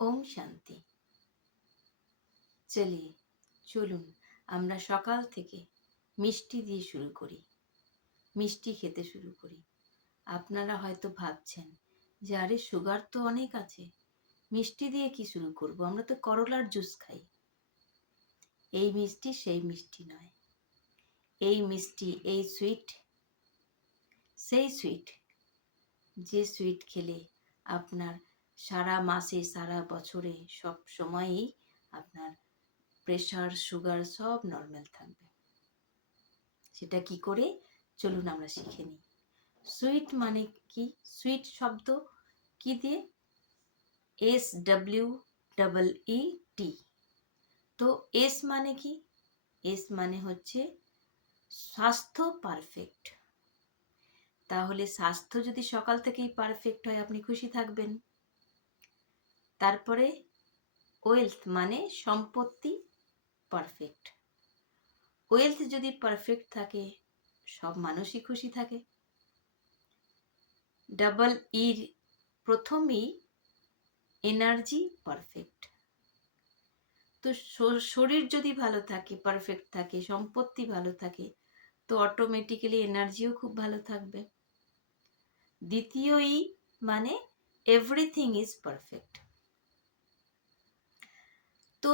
ওম শান্তি। চলুন আমরা সকাল থেকে মিষ্টি দিয়ে শুরু করি, মিষ্টি খেতে শুরু করি। আপনারা হয়তো ভাবছেন যে আরে সুগার তো অনেক আছে, মিষ্টি দিয়ে কি শুরু করব, আমরা তো করলার জুস খাই। এই মিষ্টি সেই মিষ্টি নয়। এই মিষ্টি, এই সুইট সেই সুইট, যে সুইট খেলে আপনার সারা মাসে সারা বছরে সব সময়ই আপনার প্রেশার সুগার সব নর্মাল থাকবে। সেটা কি করে, চলুন আমরা শিখে নিই। সুইট মানে কি? সুইট শব্দ কি দিয়ে? SWEET। তো এস মানে কি? এস মানে হচ্ছে স্বাস্থ্য পারফেক্ট। তাহলে স্বাস্থ্য যদি সকাল থেকেই পারফেক্ট হয়, আপনি খুশি থাকবেন। তারপরে ওয়েলথ মানে সম্পত্তি পারফেক্ট। ওয়েলথ যদি পারফেক্ট থাকে, সব মানুষই খুশি থাকে। ডাবল ইর প্রথমেই এনার্জি পারফেক্ট। তো শরীর যদি ভালো থাকে, পারফেক্ট থাকে, সম্পত্তি ভালো থাকে, তো অটোমেটিক্যালি এনার্জিও খুব ভালো থাকবে। দ্বিতীয় ই মানে এভরিথিং ইজ পারফেক্ট। তো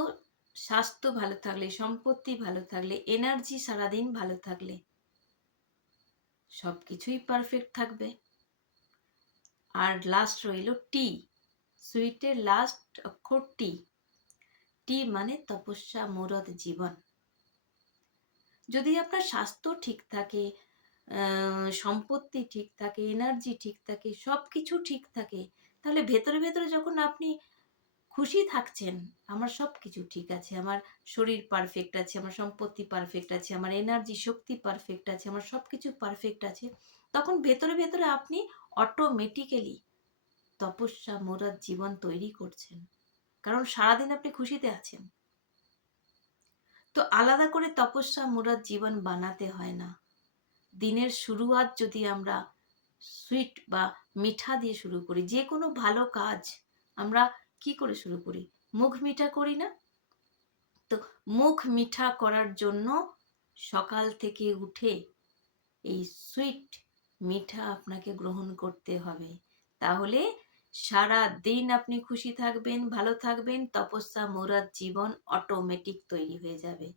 স্বাস্থ্য ভালো থাকলে, সম্পত্তি ভালো থাকলে, এনার্জি সারাদিন ভালো থাকলে সব কিছুই পারফেক্ট থাকবে। আর লাস্ট রইল টি। সুইটের লাস্ট অক্ষর টি। টি মানে তপস্যা মুরদ জীবন। যদি আপনার স্বাস্থ্য ঠিক থাকে, সম্পত্তি ঠিক থাকে, এনার্জি ঠিক থাকে, সব কিছু ঠিক থাকে, তাহলে ভেতরে ভেতরে যখন আপনি খুশি থাকছেন, আমার সব কিছু ঠিক আছে, আমার শরীর পারফেক্ট আছে, আমার সম্পত্তি পারফেক্ট আছে, আমার এনার্জি শক্তি পারফেক্ট আছে, আমার সব কিছু পারফেক্ট আছে, তখন ভেতরে ভেতরে আপনি অটোমেটিক্যালি তপস্যা মুরদ জীবন তৈরি করছেন। কারণ সারাদিন আপনি খুশিতে আছেন। তো আলাদা করে তপস্যা মুরাদ জীবন বানাতে হয় না। দিনের শুরুয়াত যদি আমরা সুইট বা মিঠা দিয়ে শুরু করি, যে কোনো ভালো কাজ আমরা কি করে শুরু করি? মুখ মিঠা করি না? তো মুখ মিঠা করার জন্য সকাল থেকে উঠে এই সুইট মিঠা আপনাকে গ্রহণ করতে হবে। তাহলে সারা দিন আপনি খুশি থাকবেন, ভালো থাকবেন, তপস্যা মুরাদ জীবন অটোমেটিক তৈরি হয়ে যাবে।